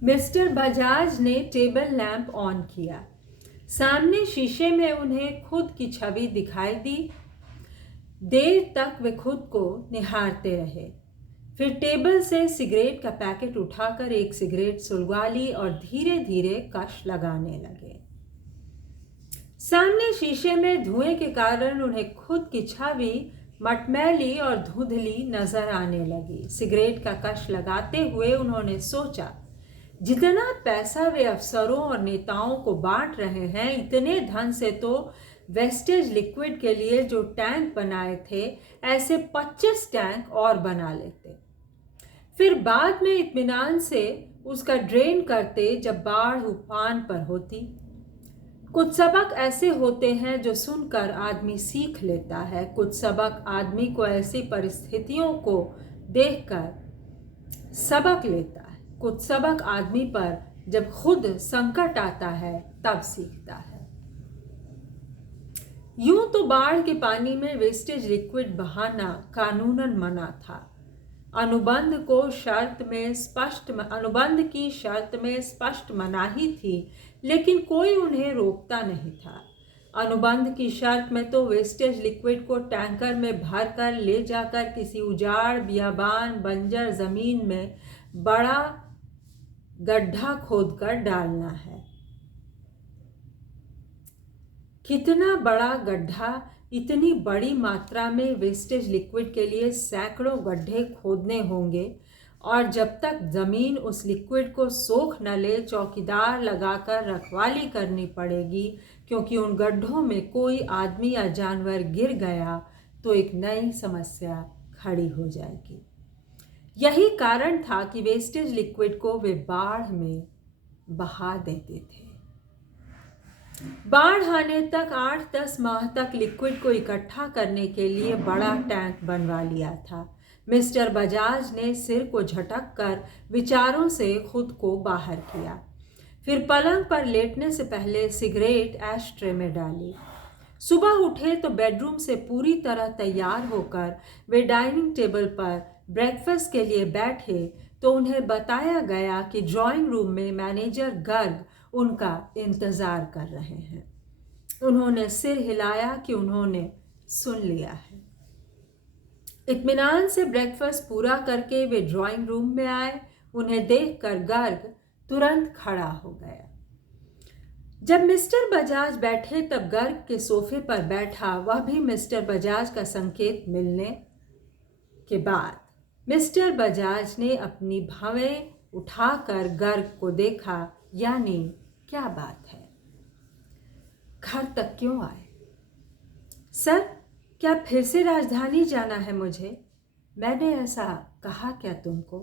Mister Bajaj ने table lamp on किया। सामने शीशे में उन्हें खुद की छवि दिखाई दी। देर तक वे खुद को निहारते रहे। फिर टेबल से सिगरेट का पैकेट उठाकर एक सिगरेट सुलगा ली और धीरे धीरे कश लगाने लगे। सामने शीशे में धुएं के कारण उन्हें खुद की छवि मटमैली और धुंधली नजर आने लगी। सिगरेट का कश लगाते हुए उन्होंने सोचा, जितना पैसा वे अफसरों और नेताओं को बांट रहे हैं, इतने धन से तो वेस्टेज लिक्विड के लिए जो टैंक बनाए थे, ऐसे 25 टैंक और बना लेते। फिर बाद में इत्मीनान से उसका ड्रेन करते जब बाढ़ उफान पर होती। कुछ सबक ऐसे होते हैं जो सुनकर आदमी सीख लेता है। कुछ सबक आदमी को ऐसी परिस्थितियों को देखकर सबक लेता है। कुछ सबक आदमी पर जब खुद संकट आता है तब सीखता है। यूं तो बाढ़ के पानी में वेस्टेज लिक्विड बहाना कानूनन मना था। अनुबंध की शर्त में स्पष्ट मनाही थी, लेकिन कोई उन्हें रोकता नहीं था। अनुबंध की शर्त में तो वेस्टेज लिक्विड को टैंकर में भरकर ले जाकर किसी उजाड़ बियाबान बंजर जमीन में बड़ा गड्ढा खोदकर डालना है। कितना बड़ा गड्ढा? इतनी बड़ी मात्रा में वेस्टेज लिक्विड के लिए सैकड़ों गड्ढे खोदने होंगे, और जब तक जमीन उस लिक्विड को सोख न ले, चौकीदार लगाकर रखवाली करनी पड़ेगी, क्योंकि उन गड्ढों में कोई आदमी या जानवर गिर गया तो एक नई समस्या खड़ी हो जाएगी। यही कारण था कि वेस्टेज लिक्विड को वे बाढ़ में बहा देते थे। बाढ़ आने तक 8-10 माह तक लिक्विड को इकट्ठा करने के लिए बड़ा टैंक बनवा लिया था। मिस्टर बजाज ने सिर को झटक कर विचारों से खुद को बाहर किया। फिर पलंग पर लेटने से पहले सिगरेट ऐश ट्रे में डाली। सुबह उठे तो बेडरूम से पूरी तरह तैयार होकर वे डाइनिंग टेबल पर ब्रेकफास्ट के लिए बैठे तो उन्हें बताया गया कि ड्राइंग रूम में मैनेजर गर्ग उनका इंतजार कर रहे हैं। उन्होंने सिर हिलाया कि उन्होंने सुन लिया है। इत्मीनान से ब्रेकफास्ट पूरा करके वे ड्राइंग रूम में आए। उन्हें देखकर गर्ग तुरंत खड़ा हो गया। जब मिस्टर बजाज बैठे तब गर्ग के सोफे पर बैठा। वह भी मिस्टर बजाज का संकेत मिलने के बाद मिस्टर बजाज ने अपनी भवें उठाकर गर्ग को देखा। यानी क्या बात है, घर तक क्यों आए? सर, क्या फिर से राजधानी जाना है मुझे? मैंने ऐसा कहा क्या तुमको?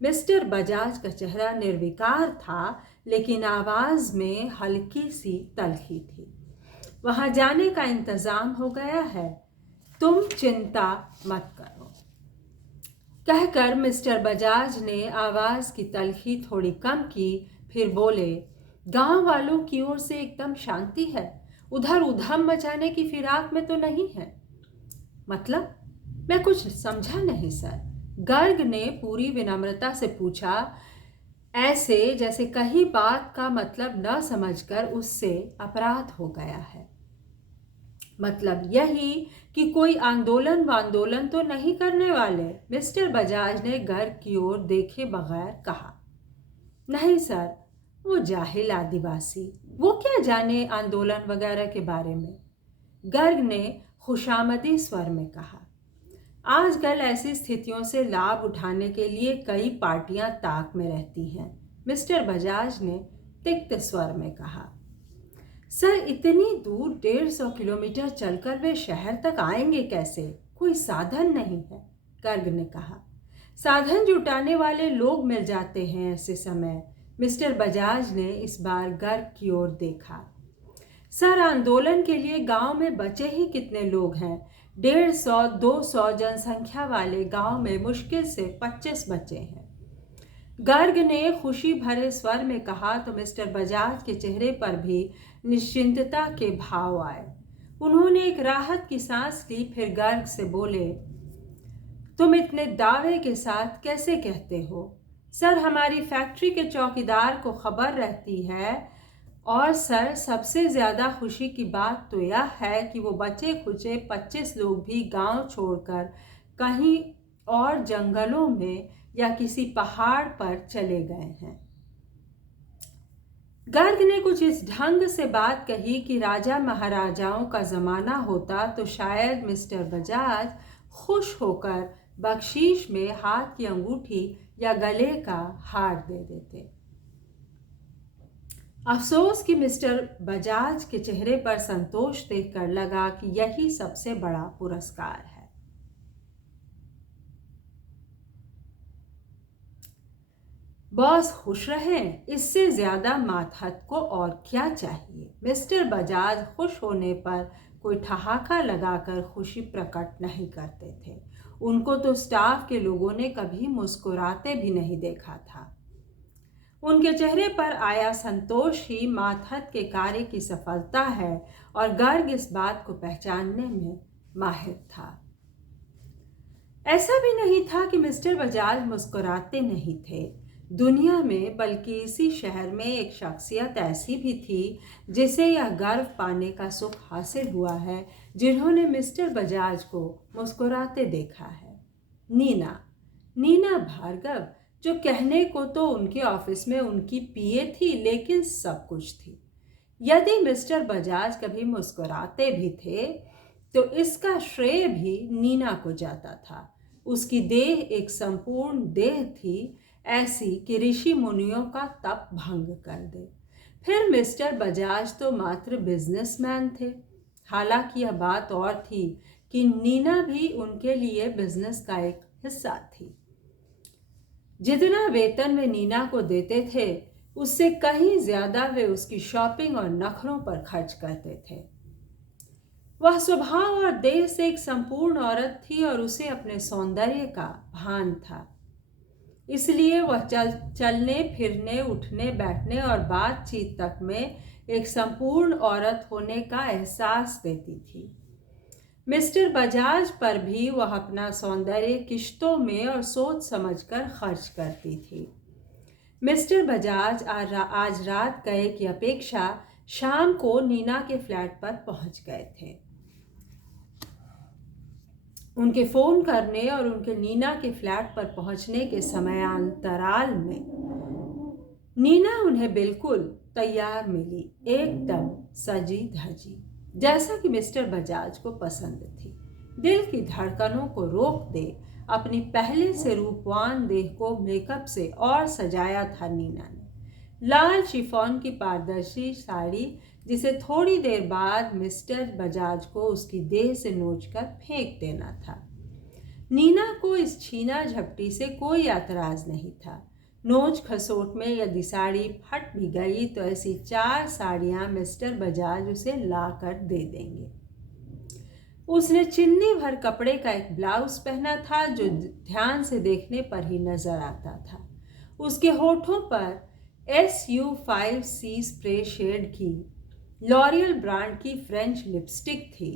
मिस्टर बजाज का चेहरा निर्विकार था, लेकिन आवाज में हल्की सी तलखी थी। वहां जाने का इंतजाम हो गया है, तुम चिंता मत करो, कहकर मिस्टर बजाज ने आवाज की तलखी थोड़ी कम की। फिर बोले, गांव वालों की ओर से एकदम शांति है, उधर उधम मचाने की फिराक में तो नहीं है। मतलब? मैं कुछ समझा नहीं सर, गर्ग ने पूरी विनम्रता से पूछा, ऐसे जैसे कहीं बात का मतलब न समझकर उससे अपराध हो गया है। मतलब यही कि कोई आंदोलन तो नहीं करने वाले? मिस्टर बजाज ने गर्ग की ओर देखे बगैर कहा। नहीं सर, वो जाहिल आदिवासी, वो क्या जाने आंदोलन वगैरह के बारे में, गर्ग ने खुशामदी स्वर में कहा। आजकल ऐसी स्थितियों से लाभ उठाने के लिए कई पार्टियां ताक में रहती हैं, मिस्टर बजाज ने तिक्त स्वर में कहा। सर, इतनी दूर 150 किलोमीटर चलकर वे शहर तक आएंगे कैसे? कोई साधन नहीं है, गर्ग ने कहा। साधन जुटाने वाले लोग मिल जाते हैं ऐसे समय। मिस्टर बजाज ने इस बार गर्ग की ओर देखा। सर, आंदोलन के लिए गांव में बचे ही कितने लोग हैं? 150-200 जनसंख्या वाले गांव में मुश्किल से 25 बचे हैं, गर्ग ने खुशी भरे स्वर में कहा। तो मिस्टर बजाज के चेहरे पर भी निश्चिंतता के भाव आए। उन्होंने एक राहत की सांस ली। फिर गर्ग से बोले, तुम इतने दावे के साथ कैसे कहते हो? सर, हमारी फैक्ट्री के चौकीदार को खबर रहती है, और सर सबसे ज़्यादा खुशी की बात तो यह है कि वो बचे खुचे 25 लोग भी गांव छोड़कर कहीं और जंगलों में या किसी पहाड़ पर चले गए हैं। गर्ग ने कुछ इस ढंग से बात कही कि राजा महाराजाओं का ज़माना होता तो शायद मिस्टर बजाज खुश होकर बख्शीश में हाथ की अंगूठी या गले का हार दे देते। अफसोस कि मिस्टर बजाज के चेहरे पर संतोष देखकर लगा कि यही सबसे बड़ा पुरस्कार है। बॉस खुश रहें, इससे ज़्यादा मातहत को और क्या चाहिए। मिस्टर बजाज खुश होने पर कोई ठहाका लगाकर खुशी प्रकट नहीं करते थे। उनको तो स्टाफ के लोगों ने कभी मुस्कुराते भी नहीं देखा था। उनके चेहरे पर आया संतोष ही मातहत के कार्य की सफलता है, और गर्ग इस बात को पहचानने में माहिर था। ऐसा भी नहीं था कि मिस्टर बजाज मुस्कुराते नहीं थे। दुनिया में, बल्कि इसी शहर में एक शख्सियत ऐसी भी थी जिसे यह गर्व पाने का सुख हासिल हुआ है, जिन्होंने मिस्टर बजाज को मुस्कुराते देखा है। नीना भार्गव, जो कहने को तो उनके ऑफिस में उनकी पीए थी, लेकिन सब कुछ थी। यदि मिस्टर बजाज कभी मुस्कुराते भी थे तो इसका श्रेय भी नीना को जाता था। उसकी देह एक संपूर्ण देह थी, ऐसी कि ऋषि मुनियों का तप भंग कर दे। फिर मिस्टर बजाज तो मात्र बिजनेसमैन थे। हालांकि यह बात और थी कि नीना भी उनके लिए बिजनेस का एक हिस्सा थी। जितना वेतन वे नीना को देते थे, उससे कहीं ज्यादा वे उसकी शॉपिंग और नखरों पर खर्च करते थे। वह स्वभाव और देह से एक संपूर्ण औरत थी और उसे अपने सौंदर्य का भान था। इसलिए वह चलने फिरने, उठने बैठने और बातचीत तक में एक संपूर्ण औरत होने का एहसास देती थी। मिस्टर बजाज पर भी वह अपना सौंदर्य किश्तों में और सोच समझकर खर्च करती थी। मिस्टर बजाज आज रात गए की अपेक्षा शाम को नीना के फ्लैट पर पहुंच गए थे। उनके फ़ोन करने और उनके नीना के फ्लैट पर पहुंचने के समयांतराल में नीना उन्हें बिल्कुल तैयार मिली, एकदम सजी धजी, जैसा कि मिस्टर बजाज को पसंद थी। दिल की धड़कनों को रोक दे अपनी पहले से रूपवान देह को मेकअप से और सजाया था नीना ने। लाल शिफॉन की पारदर्शी साड़ी, जिसे थोड़ी देर बाद मिस्टर बजाज को उसकी देह से नोचकर फेंक देना था। नीना को इस छीना झपटी से कोई एतराज नहीं था। नोच खसोट में यदि साड़ी फट भी गई तो ऐसी 4 साड़ियां मिस्टर बजाज उसे ला कर दे देंगे। उसने चिन्नी भर कपड़े का एक ब्लाउज पहना था जो ध्यान से देखने पर ही नजर आता था। उसके होठों पर SU5C स्प्रे शेड की लॉरियल ब्रांड की फ्रेंच लिपस्टिक थी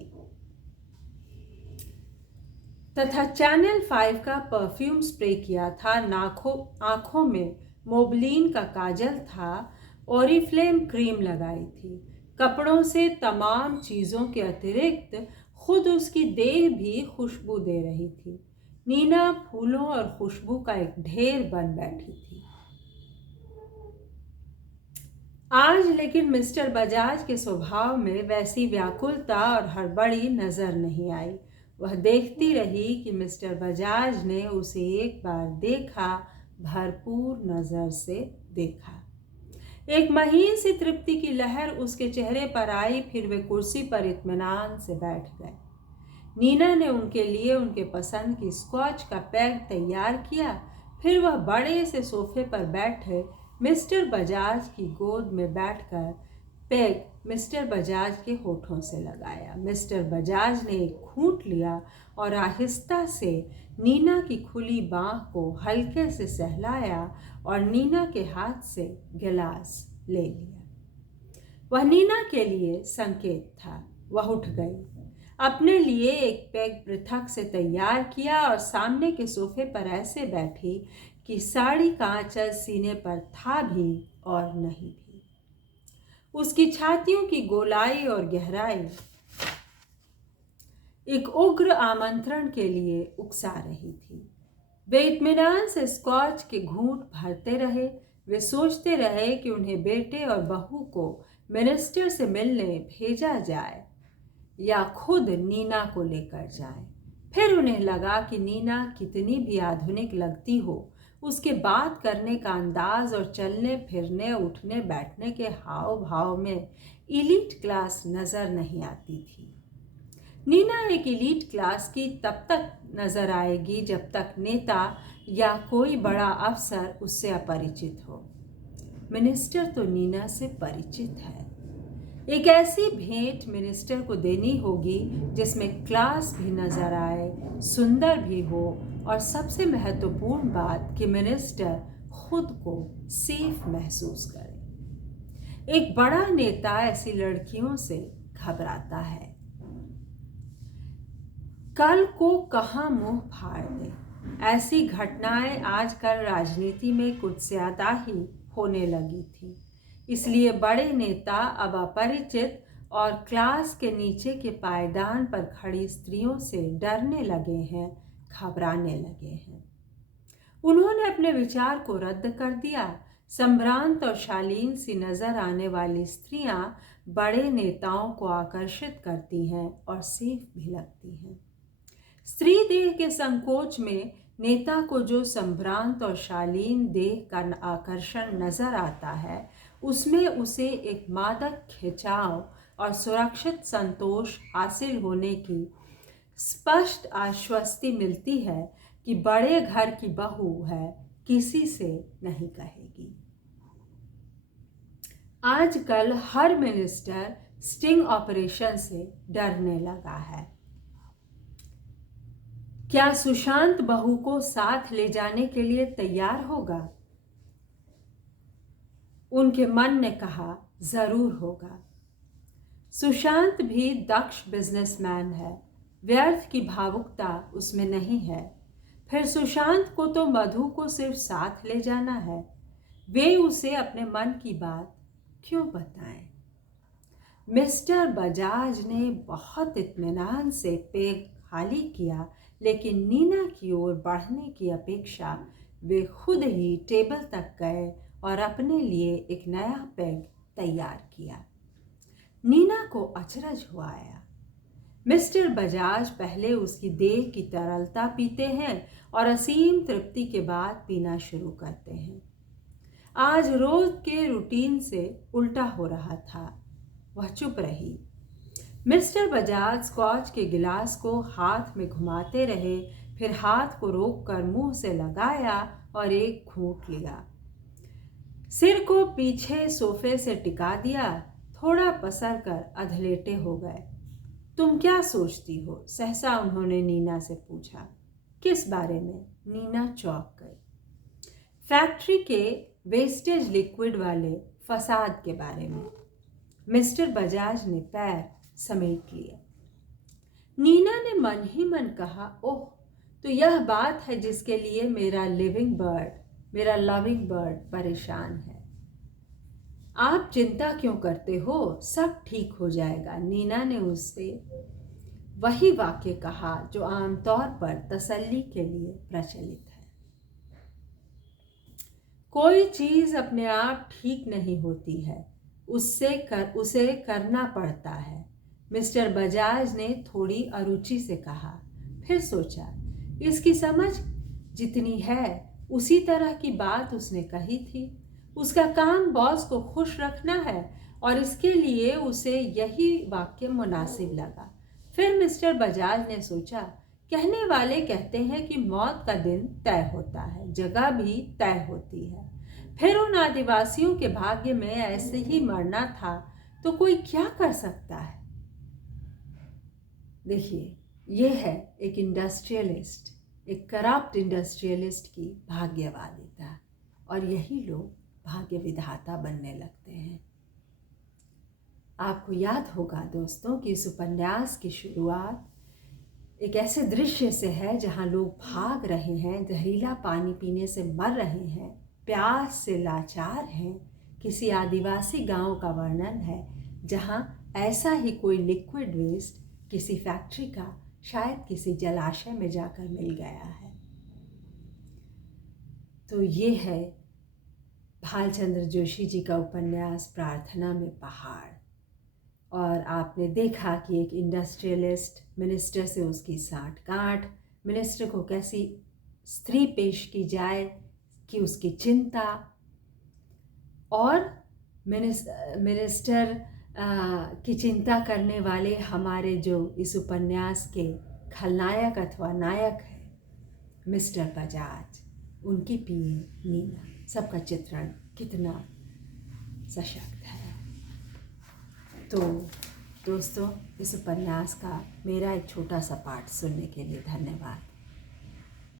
तथा चैनल 5 का परफ्यूम स्प्रे किया था। आंखों में मोबलिन का काजल था, ओरिफ्लेम क्रीम लगाई थी। कपड़ों से तमाम चीज़ों के अतिरिक्त खुद उसकी देह भी खुशबू दे रही थी। नीना फूलों और खुशबू का एक ढेर बन बैठी थी। आज लेकिन मिस्टर बजाज के स्वभाव में वैसी व्याकुलता और हड़बड़ी नजर नहीं आई। वह देखती रही कि मिस्टर बजाज ने उसे एक बार देखा, भरपूर नजर से देखा। एक महीन सी तृप्ति की लहर उसके चेहरे पर आई। फिर वे कुर्सी पर इत्मीनान से बैठ गए। नीना ने उनके लिए उनके पसंद की स्कॉच का पैग तैयार किया। फिर वह बड़े से सोफे पर बैठे मिस्टर बजाज की गोद में बैठकर पैग मिस्टर बजाज के होठों से लगाया। मिस्टर बजाज ने एक घूंट लिया और आहिस्ता से नीना की खुली बांह को हल्के से सहलाया और नीना के हाथ से गिलास ले लिया। वह नीना के लिए संकेत था। वह उठ गई, अपने लिए एक पैग पृथक से तैयार किया और सामने के सोफे पर ऐसे बैठी कि साड़ी का आंचल सीने पर था भी और नहीं भी। उसकी छातियों की गोलाई और गहराई एक उग्र आमंत्रण के लिए उकसा रही थी। वे इत्मीनान से स्कॉच के घूंट भरते रहे। वे सोचते रहे कि उन्हें बेटे और बहू को मिनिस्टर से मिलने भेजा जाए या खुद नीना को लेकर जाए। फिर उन्हें लगा कि नीना कितनी भी आधुनिक लगती हो, उसके बात करने का अंदाज और चलने फिरने उठने बैठने के हाव भाव में इलीट क्लास नजर नहीं आती थी। नीना एक इलीट क्लास की तब तक नजर आएगी जब तक नेता या कोई बड़ा अफसर उससे अपरिचित हो। मिनिस्टर तो नीना से परिचित है। एक ऐसी भेंट मिनिस्टर को देनी होगी जिसमें क्लास भी नजर आए, सुंदर भी हो और सबसे महत्वपूर्ण बात कि मिनिस्टर खुद को सेफ महसूस करे। एक बड़ा नेता ऐसी लड़कियों से घबराता है। कल को कहाँ मुंह फाड़ दे। ऐसी घटनाएं आजकल राजनीति में कुछ ज्यादा ही होने लगी थी। इसलिए बड़े नेता अब अपरिचित और क्लास के नीचे के पायदान पर खड़ी स्त्रियों से डरने लगे हैं, घबराने लगे हैं। उन्होंने अपने विचार को रद्द कर दिया। संभ्रांत और शालीन सी नजर आने वाली स्त्रियां बड़े नेताओं को आकर्षित करती हैं और सेफ भी लगती हैं। स्त्री देह के संकोच में नेता को जो संभ्रांत और शालीन देह का आकर्षण नजर आता है, उसमें उसे एक मादक खिंचाव और सुरक्षित संतोष हासिल होने की स्पष्ट आश्वस्ति मिलती है कि बड़े घर की बहू है, किसी से नहीं कहेगी। आजकल हर मिनिस्टर स्टिंग ऑपरेशन से डरने लगा है। क्या सुशांत बहू को साथ ले जाने के लिए तैयार होगा? उनके मन ने कहा, जरूर होगा। सुशांत भी दक्ष बिजनेसमैन है, व्यर्थ की भावुकता उसमें नहीं है। फिर सुशांत को तो मधु को सिर्फ साथ ले जाना है, वे उसे अपने मन की बात क्यों बताएं? मिस्टर बजाज ने बहुत इत्मीनान से पेग खाली किया, लेकिन नीना की ओर बढ़ने की अपेक्षा वे खुद ही टेबल तक गए और अपने लिए एक नया पेग तैयार किया। नीना को अचरज हुआ आया। मिस्टर बजाज पहले उसकी देह की तरलता पीते हैं और असीम तृप्ति के बाद पीना शुरू करते हैं। आज रोज के रूटीन से उल्टा हो रहा था। वह चुप रही। मिस्टर बजाज स्कॉच के गिलास को हाथ में घुमाते रहे, फिर हाथ को रोककर मुंह से लगाया और एक घूंट लिया। सिर को पीछे सोफे से टिका दिया, थोड़ा पसर कर अधलेटे हो गए। तुम क्या सोचती हो? सहसा उन्होंने नीना से पूछा। किस बारे में? नीना चौंक गई। फैक्ट्री के वेस्टेज लिक्विड वाले फसाद के बारे में। मिस्टर बजाज ने पैर समेट लिया। नीना ने मन ही मन कहा, ओह, तो यह बात है जिसके लिए मेरा लविंग बर्ड परेशान है। आप चिंता क्यों करते हो? सब ठीक हो जाएगा। नीना ने उससे वही वाक्य कहा जो आमतौर पर तसल्ली के लिए प्रचलित है। कोई चीज अपने आप ठीक नहीं होती है, उसे करना पड़ता है। मिस्टर बजाज ने थोड़ी अरुचि से कहा। फिर सोचा, इसकी समझ जितनी है उसी तरह की बात उसने कही थी। उसका काम बॉस को खुश रखना है और इसके लिए उसे यही वाक्य मुनासिब लगा। फिर मिस्टर बजाज ने सोचा, कहने वाले कहते हैं कि मौत का दिन तय होता है, जगह भी तय होती है। फिर उन आदिवासियों के भाग्य में ऐसे ही मरना था, तो कोई क्या कर सकता है? देखिए, ये है एक इंडस्ट्रियलिस्ट, एक करप्ट इंडस्ट्रियलिस्ट की भाग्यवादिता, और यही लोग भाग्य विधाता बनने लगते हैं। आपको याद होगा दोस्तों कि इस उपन्यास की शुरुआत एक ऐसे दृश्य से है जहाँ लोग भाग रहे हैं, जहरीला पानी पीने से मर रहे हैं, प्यास से लाचार हैं। किसी आदिवासी गांव का वर्णन है जहाँ ऐसा ही कोई लिक्विड वेस्ट किसी फैक्ट्री का शायद किसी जलाशय में जाकर मिल गया है। तो ये है भालचंद्र जोशी जी का उपन्यास प्रार्थना में पहाड़। और आपने देखा कि एक इंडस्ट्रियलिस्ट मिनिस्टर से उसकी साठ-गांठ, मिनिस्टर को कैसी स्त्री पेश की जाए कि उसकी चिंता, और मिनिस्टर की चिंता करने वाले हमारे जो इस उपन्यास के खलनायक अथवा नायक है मिस्टर बजाज, उनकी पीए नीना, सबका चित्रण कितना सशक्त है। तो दोस्तों, इस उपन्यास का मेरा एक छोटा सा पाठ सुनने के लिए धन्यवाद।